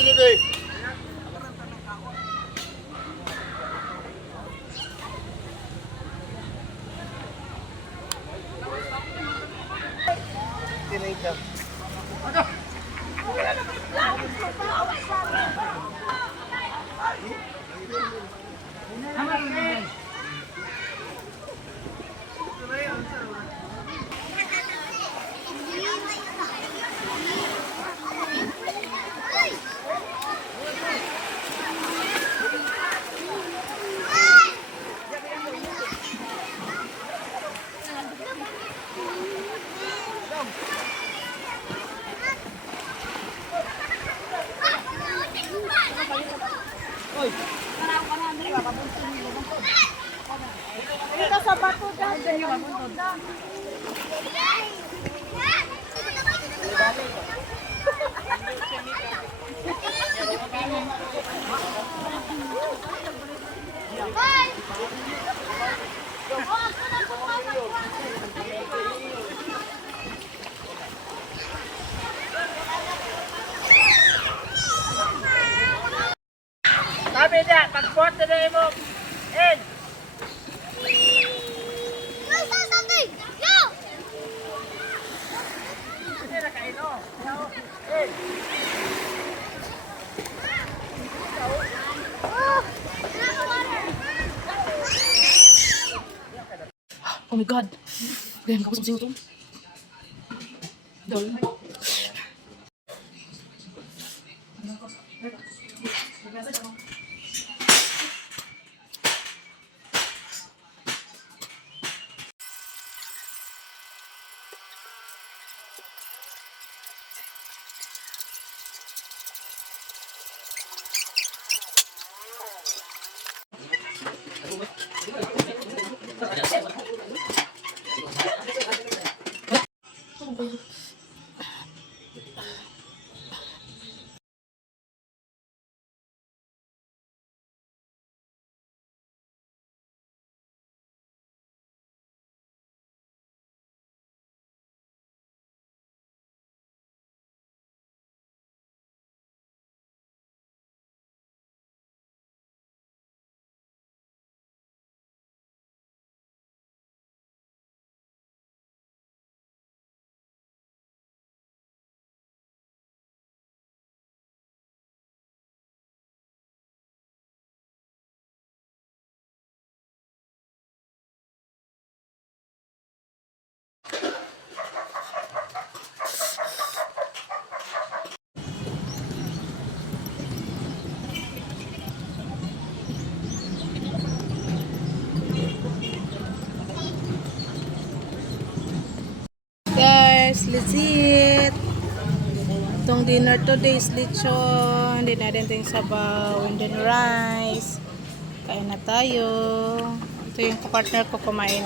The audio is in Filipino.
din eh. Dito sa bato dyan. Sabi niya, pag-sport na mo. En! Hindi na kaino. En! Oh my God. Ganyan ka ko sa siyo to. Dol. Guys, legit. Itong dinner today is lechon. Hindi na din ting sabaw. And then rice. Kain na tayo. Ito yung partner ko kumain.